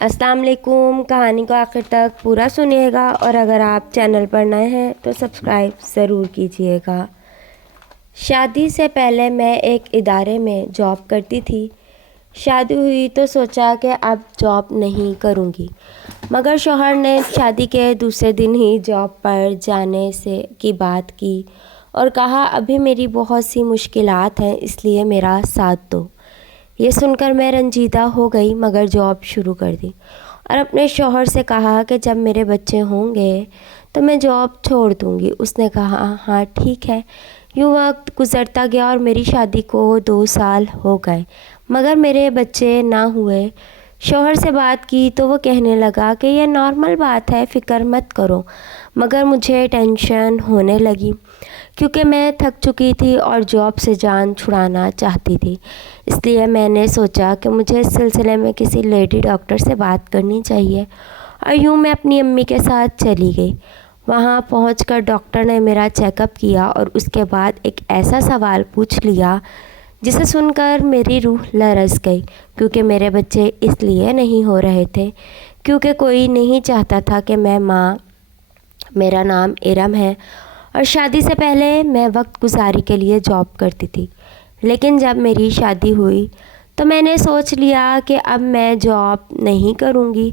السلام علیکم. کہانی کو آخر تک پورا سنیے گا اور اگر آپ چینل پر نئے ہیں تو سبسکرائب ضرور کیجیے گا. شادی سے پہلے میں ایک ادارے میں جاب کرتی تھی. شادی ہوئی تو سوچا کہ اب جاب نہیں کروں گی، مگر شوہر نے شادی کے دوسرے دن ہی جاب پر جانے کی بات کی اور کہا ابھی میری بہت سی مشکلات ہیں، اس لیے میرا ساتھ دو. یہ سن کر میں رنجیدہ ہو گئی مگر جاب شروع کر دی اور اپنے شوہر سے کہا کہ جب میرے بچے ہوں گے تو میں جاب چھوڑ دوں گی. اس نے کہا ہاں ٹھیک ہے. یوں وقت گزرتا گیا اور میری شادی کو 2 سال ہو گئے مگر میرے بچے نہ ہوئے. شوہر سے بات کی تو وہ کہنے لگا کہ یہ نارمل بات ہے، فکر مت کرو. مگر مجھے ٹینشن ہونے لگی کیونکہ میں تھک چکی تھی اور جاب سے جان چھڑانا چاہتی تھی. اس لیے میں نے سوچا کہ مجھے اس سلسلے میں کسی لیڈی ڈاکٹر سے بات کرنی چاہیے اور یوں میں اپنی امی کے ساتھ چلی گئی. وہاں پہنچ کر ڈاکٹر نے میرا چیک اپ کیا اور اس کے بعد ایک ایسا سوال پوچھ لیا جسے سن کر میری روح لرز گئی، کیونکہ میرے بچے اس لیے نہیں ہو رہے تھے کیونکہ کوئی نہیں چاہتا تھا کہ میں ماں. میرا نام ارم ہے اور شادی سے پہلے میں وقت گزاری کے لیے جاب کرتی تھی، لیکن جب میری شادی ہوئی تو میں نے سوچ لیا کہ اب میں جاب نہیں کروں گی.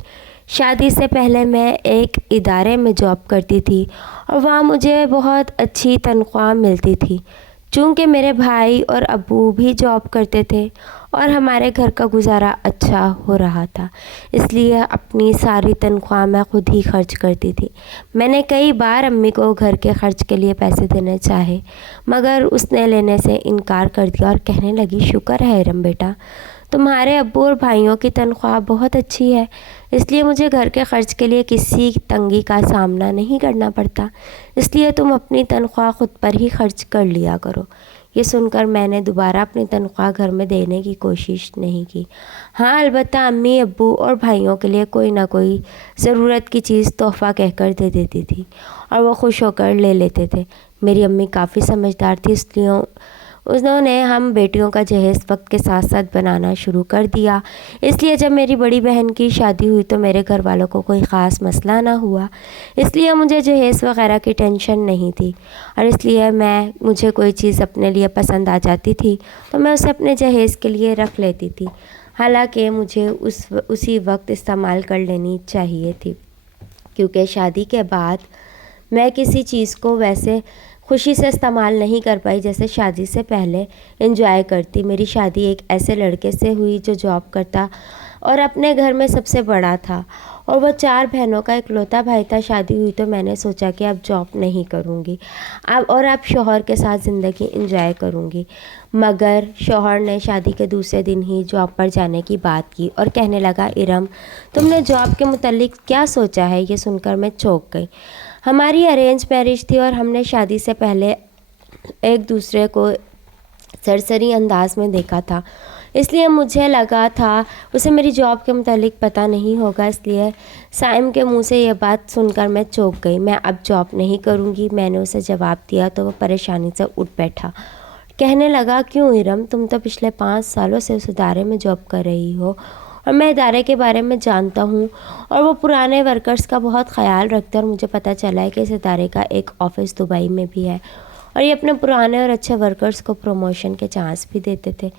شادی سے پہلے میں ایک ادارے میں جاب کرتی تھی اور وہاں مجھے بہت اچھی تنخواہ ملتی تھی. چونکہ میرے بھائی اور ابو بھی جاب کرتے تھے اور ہمارے گھر کا گزارا اچھا ہو رہا تھا، اس لیے اپنی ساری تنخواہ میں خود ہی خرچ کرتی تھی. میں نے کئی بار امی کو گھر کے خرچ کے لیے پیسے دینے چاہے مگر اس نے لینے سے انکار کر دیا اور کہنے لگی شکر ہے ارم بیٹا، تمہارے ابو اور بھائیوں کی تنخواہ بہت اچھی ہے، اس لیے مجھے گھر کے خرچ کے لیے کسی تنگی کا سامنا نہیں کرنا پڑتا، اس لیے تم اپنی تنخواہ خود پر ہی خرچ کر لیا کرو. یہ سن کر میں نے دوبارہ اپنی تنخواہ گھر میں دینے کی کوشش نہیں کی. ہاں البتہ امی ابو اور بھائیوں کے لیے کوئی نہ کوئی ضرورت کی چیز تحفہ کہہ کر دے دیتی تھی اور وہ خوش ہو کر لے لیتے تھے. میری امی کافی سمجھدار تھی، اس لیے انہوں نے ہم بیٹیوں کا جہیز وقت کے ساتھ ساتھ بنانا شروع کر دیا. اس لیے جب میری بڑی بہن کی شادی ہوئی تو میرے گھر والوں کو کوئی خاص مسئلہ نہ ہوا، اس لیے مجھے جہیز وغیرہ کی ٹینشن نہیں تھی. اور اس لیے مجھے کوئی چیز اپنے لیے پسند آ جاتی تھی تو میں اسے اپنے جہیز کے لیے رکھ لیتی تھی، حالانکہ مجھے اسی وقت استعمال کر لینی چاہیے تھی، کیونکہ شادی کے بعد میں کسی چیز کو ویسے خوشی سے استعمال نہیں کر پائی جیسے شادی سے پہلے انجوائے کرتی. میری شادی ایک ایسے لڑکے سے ہوئی جو جاب کرتا اور اپنے گھر میں سب سے بڑا تھا اور وہ 4 بہنوں کا اکلوتا بھائی تھا. شادی ہوئی تو میں نے سوچا کہ اب جاب نہیں کروں گی اب شوہر کے ساتھ زندگی انجوائے کروں گی. مگر شوہر نے شادی کے دوسرے دن ہی جاب پر جانے کی بات کی اور کہنے لگا ارم تم نے جاب کے متعلق کیا سوچا ہے؟ یہ سن کر میں چونک گئی. ہماری ارینج میرج تھی اور ہم نے شادی سے پہلے ایک دوسرے کو سرسری انداز میں دیکھا تھا، اس لیے مجھے لگا تھا اسے میری جاب کے متعلق پتہ نہیں ہوگا. اس لیے سائم کے منہ سے یہ بات سن کر میں چونک گئی. میں اب جاب نہیں کروں گی، میں نے اسے جواب دیا تو وہ پریشانی سے اٹھ بیٹھا. کہنے لگا کیوں ارم، تم تو پچھلے 5 سالوں سے اس ادارے میں جاب کر رہی ہو اور میں ادارے کے بارے میں جانتا ہوں اور وہ پرانے ورکرز کا بہت خیال رکھتے ہیں اور مجھے پتہ چلا ہے کہ اس ادارے کا ایک آفس دبئی میں بھی ہے اور یہ اپنے پرانے اور اچھے ورکرز کو پروموشن کے چانس بھی دیتے تھے.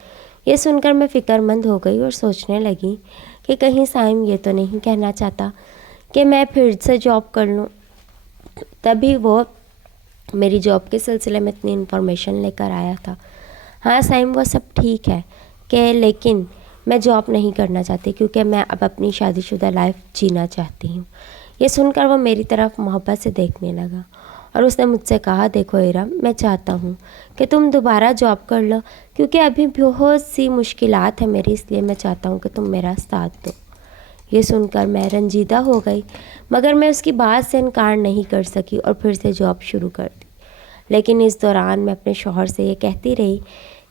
یہ سن کر میں فکر مند ہو گئی اور سوچنے لگی کہ کہیں سائم یہ تو نہیں کہنا چاہتا کہ میں پھر سے جاب کر لوں. تبھی وہ میری جاب کے سلسلے میں اتنی انفارمیشن لے کر آیا تھا. ہاں سائم وہ سب ٹھیک ہے لیکن میں جاب نہیں کرنا چاہتی کیونکہ میں اب اپنی شادی شدہ لائف جینا چاہتی ہوں. یہ سن کر وہ میری طرف محبت سے دیکھنے لگا اور اس نے مجھ سے کہا دیکھو ارم، میں چاہتا ہوں کہ تم دوبارہ جاب کر لو کیونکہ ابھی بہت سی مشکلات ہیں میری، اس لیے میں چاہتا ہوں کہ تم میرا ساتھ دو. یہ سن کر میں رنجیدہ ہو گئی مگر میں اس کی بات سے انکار نہیں کر سکی اور پھر سے جاب شروع کر دی. لیکن اس دوران میں اپنے شوہر سے یہ کہتی رہی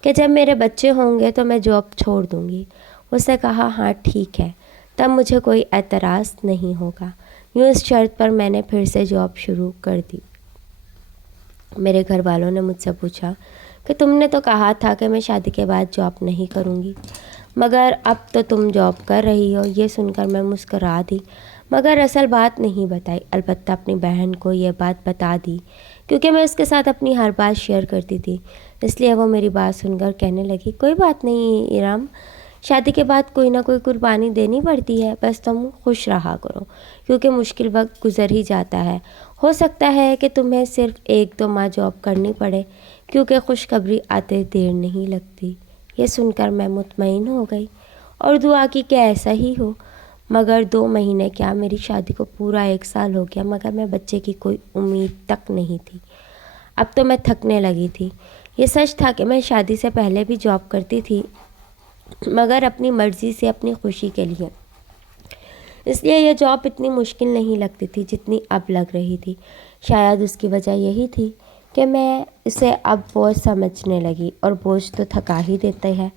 کہ جب میرے بچے ہوں گے تو میں جاب چھوڑ دوں گی. اس نے کہا ہاں ٹھیک ہے، تب مجھے کوئی اعتراض نہیں ہوگا. یوں اس شرط پر میں نے پھر سے جاب شروع کر دی. میرے گھر والوں نے مجھ سے پوچھا کہ تم نے تو کہا تھا کہ میں شادی کے بعد جاب نہیں کروں گی، مگر اب تو تم جاب کر رہی ہو۔ یہ سن کر میں مسکرا دی مگر اصل بات نہیں بتائی، البتہ اپنی بہن کو یہ بات بتا دی کیونکہ میں اس کے ساتھ اپنی ہر بات شیئر کرتی تھی۔ اس لیے وہ میری بات سن کر کہنے لگی، کوئی بات نہیں ارم، شادی کے بعد کوئی نہ کوئی قربانی دینی پڑتی ہے، بس تم خوش رہا کرو کیونکہ مشکل وقت گزر ہی جاتا ہے۔ ہو سکتا ہے کہ تمہیں صرف 1-2 ماہ جاب کرنی پڑے کیونکہ خوشخبری آتے دیر نہیں لگتی۔ یہ سن کر میں مطمئن ہو گئی اور دعا کی کہ ایسا ہی ہو۔ مگر 2 مہینے کیا، میری شادی کو پورا 1 سال ہو گیا مگر میں بچے کی کوئی امید تک نہیں تھی۔ اب تو میں تھکنے لگی تھی۔ یہ سچ تھا کہ میں شادی سے پہلے بھی جاب کرتی تھی مگر اپنی مرضی سے، اپنی خوشی کے لیے۔ اس لیے یہ جاب اتنی مشکل نہیں لگتی تھی جتنی اب لگ رہی تھی۔ شاید اس کی وجہ یہی تھی کہ میں اسے اب بوجھ سمجھنے لگی، اور بوجھ تو تھکا ہی دیتے ہے،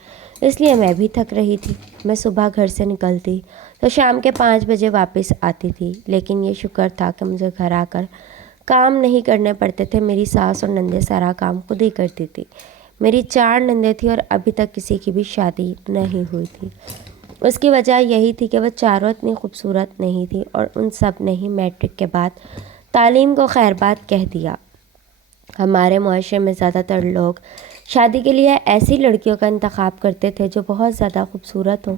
اس لیے میں بھی تھک رہی تھی۔ میں صبح گھر سے نکلتی تو شام کے 5 بجے واپس آتی تھی، لیکن یہ شکر تھا کہ مجھے گھر آ کر کام نہیں کرنے پڑتے تھے۔ میری ساس اور نندیں سارا کام خود ہی کرتی تھی۔ میری 4 نندیں تھیں اور ابھی تک کسی کی بھی شادی نہیں ہوئی تھی۔ اس کی وجہ یہی تھی کہ وہ چاروں اتنی خوبصورت نہیں تھی اور ان سب نے ہی میٹرک کے بعد تعلیم کو خیر بات کہہ دیا۔ ہمارے معاشرے میں زیادہ تر لوگ شادی کے لیے ایسی لڑکیوں کا انتخاب کرتے تھے جو بہت زیادہ خوبصورت ہوں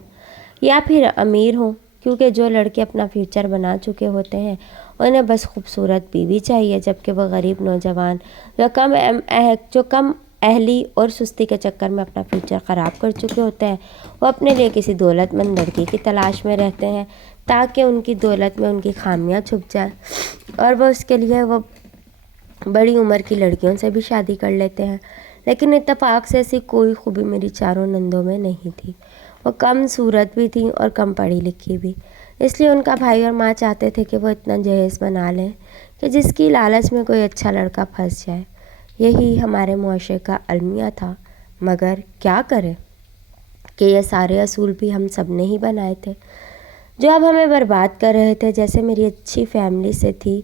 یا پھر امیر ہوں، کیونکہ جو لڑکے اپنا فیوچر بنا چکے ہوتے ہیں انہیں بس خوبصورت بیوی چاہیے، جبکہ وہ غریب نوجوان جو کم اہلی اور سستی کے چکر میں اپنا فیوچر خراب کر چکے ہوتے ہیں، وہ اپنے لیے کسی دولت مند لڑکی کی تلاش میں رہتے ہیں تاکہ ان کی دولت میں ان کی خامیاں چھپ جائیں، اور وہ اس کے لیے وہ بڑی عمر کی لڑکیوں سے بھی شادی کر لیتے ہیں۔ لیکن اتفاق سے ایسی کوئی خوبی میری چاروں نندوں میں نہیں تھی۔ وہ کم صورت بھی تھیں اور کم پڑھی لکھی بھی، اس لیے ان کا بھائی اور ماں چاہتے تھے کہ وہ اتنا جہیز بنا لیں کہ جس کی لالچ میں کوئی اچھا لڑکا پھنس جائے۔ یہی ہمارے معاشرے کا المیہ تھا، مگر کیا کریں کہ یہ سارے اصول بھی ہم سب نے ہی بنائے تھے جو اب ہمیں برباد کر رہے تھے۔ جیسے میری اچھی فیملی سے تھی،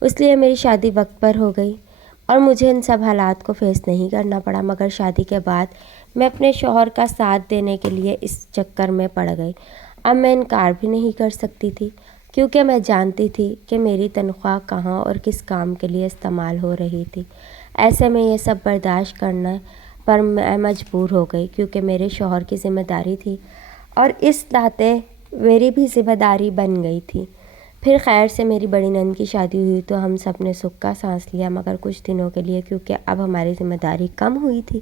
اس لیے میری شادی وقت پر ہو گئی اور مجھے ان سب حالات کو فیس نہیں کرنا پڑا۔ مگر شادی کے بعد میں اپنے شوہر کا ساتھ دینے کے لیے اس چکر میں پڑ گئی۔ اب میں انکار بھی نہیں کر سکتی تھی کیونکہ میں جانتی تھی کہ میری تنخواہ کہاں اور کس کام کے لیے استعمال ہو رہی تھی۔ ایسے میں یہ سب برداشت کرنا پر میں مجبور ہو گئی کیونکہ میرے شوہر کی ذمہ داری تھی اور اس ناطے میری بھی ذمہ داری بن گئی تھی۔ پھر خیر سے میری بڑی نند کی شادی ہوئی تو ہم سب نے سکھ کا سانس لیا، مگر کچھ دنوں کے لیے، کیونکہ اب ہماری ذمہ داری کم ہوئی تھی،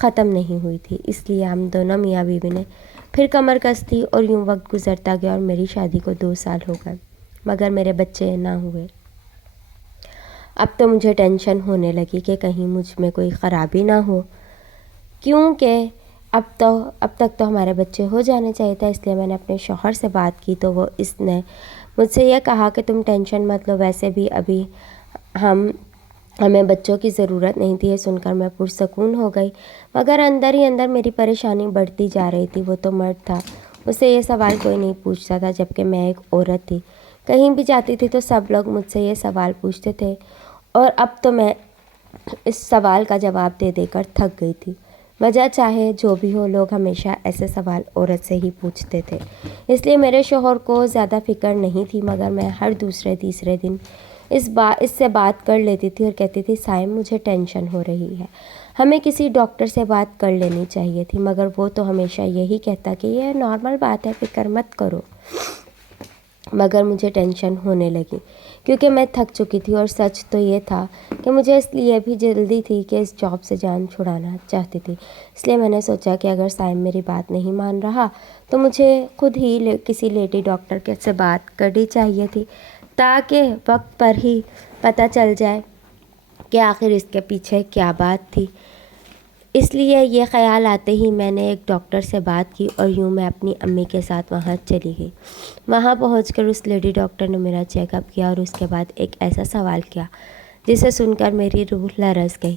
ختم نہیں ہوئی تھی۔ اس لیے ہم دونوں میاں بیوی نے پھر کمر کس دی اور یوں وقت گزرتا گیا اور میری شادی کو 2 سال ہو گئے مگر میرے بچے نہ ہوئے۔ اب تو مجھے ٹینشن ہونے لگی کہ کہیں مجھ میں کوئی خرابی نہ ہو، کیونکہ اب تک تو ہمارے بچے ہو جانے چاہیے تھا۔ اس لیے میں نے اپنے شوہر سے بات کی تو اس نے مجھ سے یہ کہا کہ تم ٹینشن مت لو، ویسے بھی ابھی ہمیں بچوں کی ضرورت نہیں تھی۔ یہ سن کر میں پرسکون ہو گئی، مگر اندر ہی اندر میری پریشانی بڑھتی جا رہی تھی۔ وہ تو مرد تھا، اس سے یہ سوال کوئی نہیں پوچھتا تھا، جبکہ میں ایک عورت تھی۔ کہیں بھی جاتی تھی تو سب لوگ مجھ سے یہ سوال پوچھتے تھے اور اب تو میں اس سوال کا جواب دے دے کر تھک گئی تھی۔ وجہ چاہے جو بھی ہو، لوگ ہمیشہ ایسے سوال عورت سے ہی پوچھتے تھے، اس لیے میرے شوہر کو زیادہ فکر نہیں تھی، مگر میں ہر دوسرے تیسرے دن اس سے بات کر لیتی تھی اور کہتی تھی سائم مجھے ٹینشن ہو رہی ہے، ہمیں کسی ڈاکٹر سے بات کر لینی چاہیے تھی، مگر وہ تو ہمیشہ یہی کہتا کہ یہ نارمل بات ہے، فکر مت کرو۔ مگر مجھے ٹینشن ہونے لگی کیونکہ میں تھک چکی تھی، اور سچ تو یہ تھا کہ مجھے اس لیے بھی جلدی تھی کہ اس جاب سے جان چھڑانا چاہتی تھی۔ اس لیے میں نے سوچا کہ اگر سائم میری بات نہیں مان رہا تو مجھے خود ہی کسی لیڈی ڈاکٹر سے بات کرنی چاہیے تھی تاکہ وقت پر ہی پتہ چل جائے کہ آخر اس کے پیچھے کیا بات تھی۔ اس لیے یہ خیال آتے ہی میں نے ایک ڈاکٹر سے بات کی اور یوں میں اپنی امی کے ساتھ وہاں چلی گئی۔ وہاں پہنچ کر اس لیڈی ڈاکٹر نے میرا چیک اپ کیا اور اس کے بعد ایک ایسا سوال کیا جسے سن کر میری روح لرز گئی۔